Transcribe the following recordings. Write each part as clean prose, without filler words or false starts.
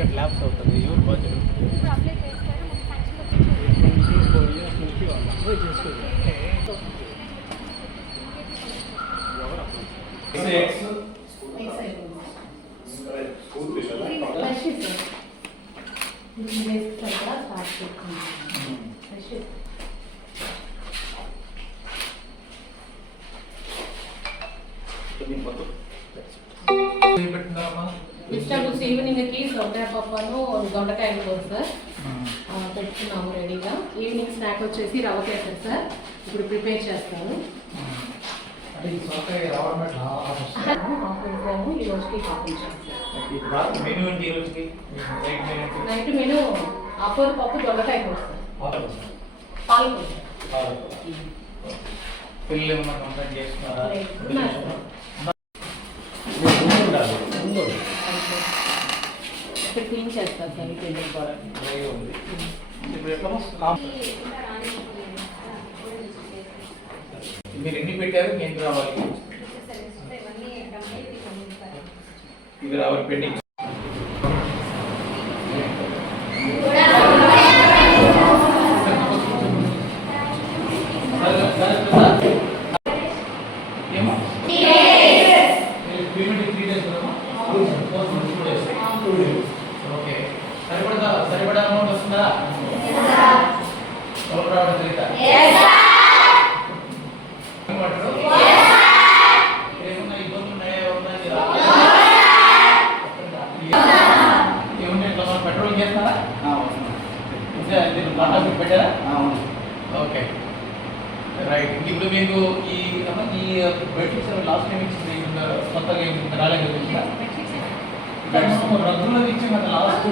Budget labs అవుతుంది ఎవరు budget ఇప్పుడు అప్లై చేస్తారు మనకి వెజిటబుల్స్ ఈవినింగ్కి దొండకాయ పప్పును దొండకాయ కూర సార్ పెట్టుకున్నాము రెడీగా. ఈవినింగ్ స్నాక్ వచ్చేసి రవ్వ కేసరి సార్ ఇప్పుడు ప్రిపేర్ చేస్తాను. ఈ రోజుకి నైట్ మెను ఆపూర్ పప్పు దొండకాయ కూర సార్ పాలకూర పిల్లలు ఏమన్నా కంప్లైంట్ చేస్తున్నారా? క్లీన్ చేస్తారు సార్ క్లీనింగ్ కూడా ఉంది. ఇప్పుడు ఎట్లా మీరు ఎన్ని పెట్టారు? ఎంత రావాలి? ఇది రావాలి పెండింగ్. ఓకే, సరిపడా అమౌంట్ వస్తుందా? రావడం తెలియదా? ఏమన్నా ఇబ్బందులు ఉన్నాయా? ఏమన్నా పెట్రోల్ చేస్తారా? పెట్టారా? Okay right. ఇప్పుడు మీకు ఈ బెడ్షీట్స్ లాస్ట్ టైం ఇచ్చింది కొత్తగా రాలేదు రద్దులో ఇచ్చి మన లాస్ట్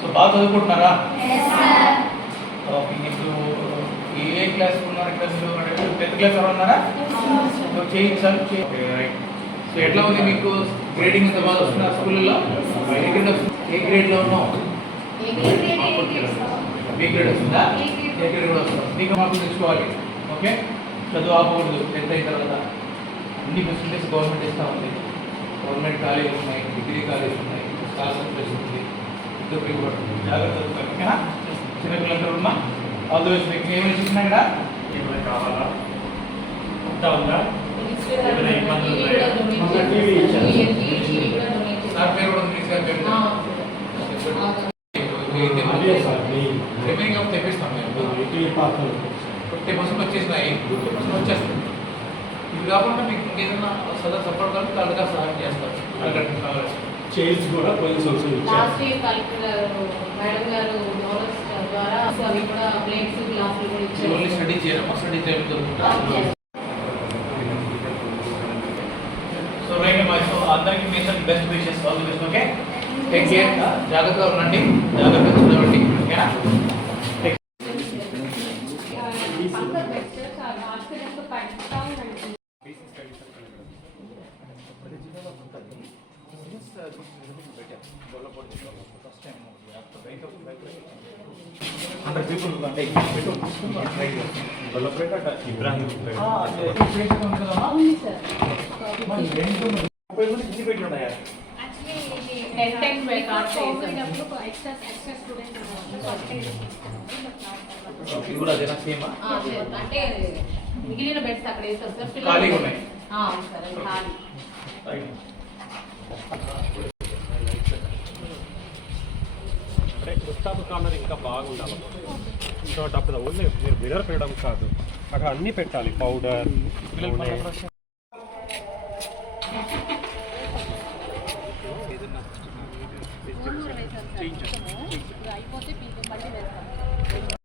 సో బాగా చదువుకుంటున్నారా? ఓకే, ఇప్పుడు ఏ క్లాస్ ఉన్నారు? ఇక్కడ 10th క్లాస్ ఎవరు ఉన్నారా? చేయండి సార్. రైట్. సో ఎట్లా ఉంది మీకు గ్రేడింగ్? ఎంత బాగా వస్తున్నారు స్కూల్లో? ఏ గ్రేడ్లో ఉన్నావు? బి గ్రేడ్ వస్తుందా? ఏ గ్రేడ్ కూడా వస్తుంది. మీకు మార్కులు తెచ్చుకోవాలి. ఓకే, చదువు ఆపకూడదు. 10th అయిన తర్వాత అన్ని ఫెసిలిటీస్ గవర్నమెంట్ ఇస్తూ ఉంది. గవర్నమెంట్ కాలేజీలు ఉన్నాయి, డిగ్రీ కాలేజీలు ఉన్నాయి, స్కాలర్షిప్ ఉంది. ఇద్దరు పడుతుంది. జాగ్రత్త చదువుతారు. ఓకేనా? చిన్నపిల్లలందరూ ఉన్నా ఆల్ ది బెస్ట్. మీకు ఏమైనా చూసినా కూడా ఏమైనా కావాలా? ఉంటా ఉందా? ఏమైనా ఇబ్బందులు ఉన్నాయా? సార్ పేరు కూడా ఉంది. సార్ పేరు రిమైనింగ్ ఆఫ్ తెప్పిస్తాం. మేము 50% వచ్చేసినాయి, 50% వచ్చేస్తాయి. ఇది కాకుండా మీకు ఇంకేదైనా సదా సపోర్ట్ కానీ వాళ్ళగా సహాయం చేస్తారు. చైల్స్ కూడా లాస్ట్ ఇయర్ కలెక్టర్ మేడం గారు డోనర్స్ ద్వారా అవి కూడా ప్లేట్స్ గ్లాసులు కూడా ఇచ్చారు. ఓన్లీ స్టడీ చేయడం, స్టడీ చేయడం. సో రైట్ అమ్మా. సో అందరికీ మీ best wishes, all the best. Okay, take care. జాగ్రత్తగా ఉండండి, జాగ్రత్తగా చదవండి. ఓకేనా? అంటే మిగిలిన బెడ్స్ అక్కడ వేస్తారు సార్. ఖాళీగా ఉన్నాయి. సరే ఖాళీ. ముస్తాబు కార్నర్ ఇంకా బాగుండాలి. ఇంకోటి అప్పుడు ఓన్లీ మీరు మిర్రర్ పెట్టడం కాదు, అక్కడ అన్నీ పెట్టాలి. పౌడర్ అయిపోతే మళ్ళీ